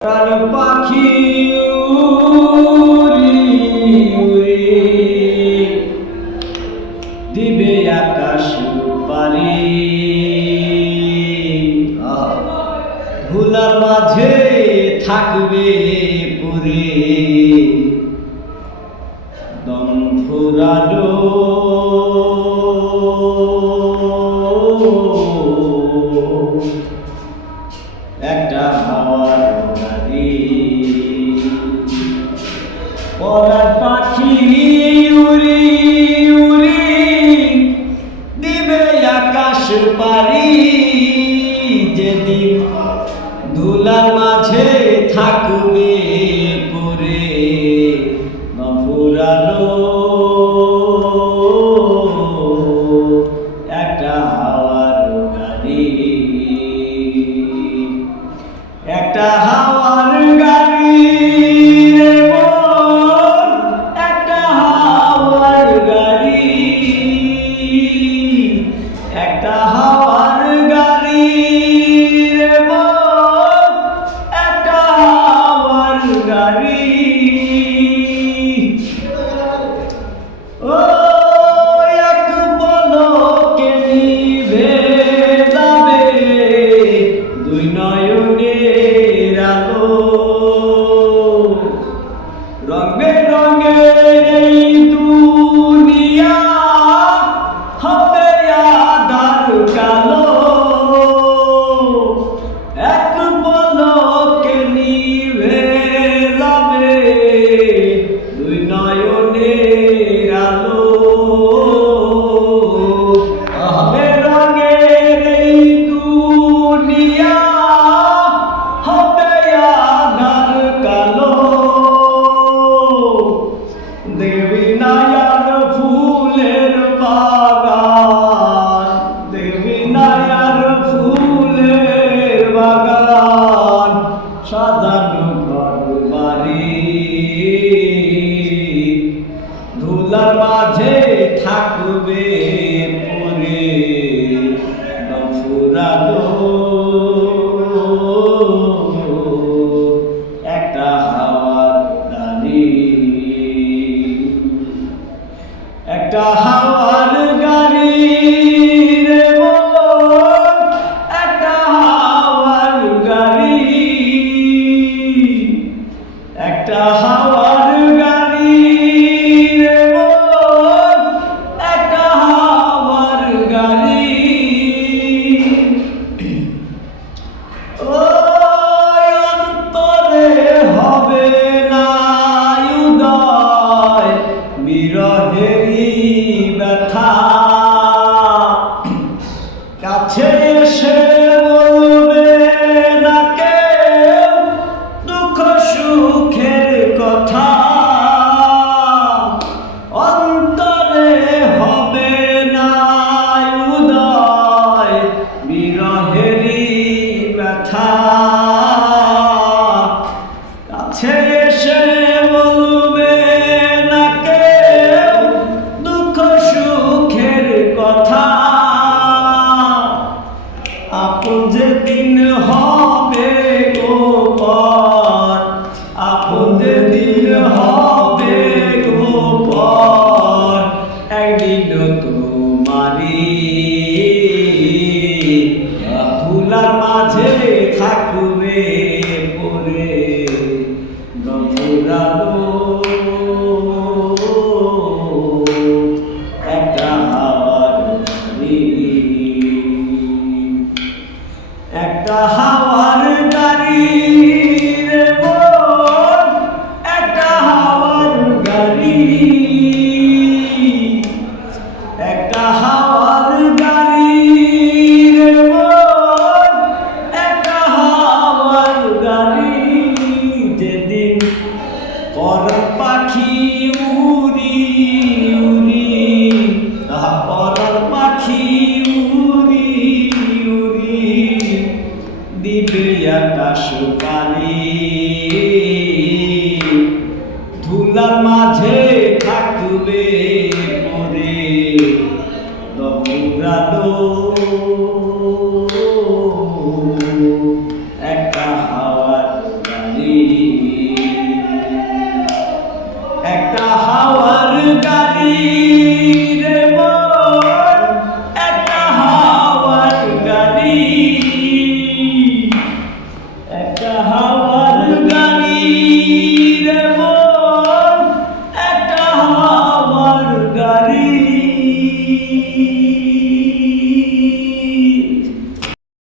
প্রাণ পাখি উড়ি উড়ি দিবে আকাশ পারি, ধুলার মাঝে থাকবে পুরে দম ফুরালো একটা হাওয়ার গাড়ি। পরাণ পাখি উড়ি উড়ি দিবে আকাশ পারি, যেদিন ধুলার মাঝে থাকবে পরে দম ফুরালো একটা হাওয়ার গাড়ি। একটা হাওয়ার গাড়ি রে মন, একটা হাওয়ার গাড়ি, একটা হাওয়ার গাড়ি রে মন, একটা হাওয়ার গাড়ি। ও এক পলকে নিভে যাবে দুই নয়নের আলো, রঙে রঙে এই দুনিয়া হবে আঁধার কালো। এক পলকে নিভে যাবে দুই নয়নের আলো, হবে রঙের এই দুনিয়া হবে আঁধার কালো। দেখবি না আর ফুলের বাগান, দেখবি না আর ফুলের বাগান, সাজানো ঘর বাড়ি, ধুলার মাঝে থাকবে পরে দম ফুরালো একটা হাওয়ার গাড়ি। একটা হাওয়ার গাড়ি রে মন, একটা হাওয়ার গাড়ি, একটা হাওয়ার গাড়ি রে মন, একটা হাওয়ার গাড়ি। ওই অন্তরে হবে না উদয় বিরহেরই ব্যথা, কাছে এসে বলবে না কেউ দুঃখ সুখের কথা। অন্তরে হবে না উদয় বিরহেরই ব্যথা, কাছে এসে বলবে না কেউ দুঃখ সুখের কথা। আপন যেদিন হবে গোপন, আপন যেদিন হবে গোপন, একদিন তোমারি ধুলার মাঝে থাকবে পরে দম ফুরালো একটা হাওয়ার গাড়ি। একটা হাওয়ার গাড়ি রে মন, একটা হাওয়ার গাড়ি, একটা হাওয়ার গাড়ি রে মন, একটা হাওয়ার গাড়ি। যেদিন পরাণ পাখি উড়ি উড়ি, পরাণ পাখি উড়ি উড়ি দিবে আকাশ পারি, ধুলার মাঝে থাকবে পরে দম ফুরালো একটা হাওয়ার গাড়ি। একটা হাওয়ার গাড়ি রে মন, একটা হাওয়ার গাড়ি, একটা হাওয়ার গাড়ি রে মন, একটা হাওয়ার গাড়ি।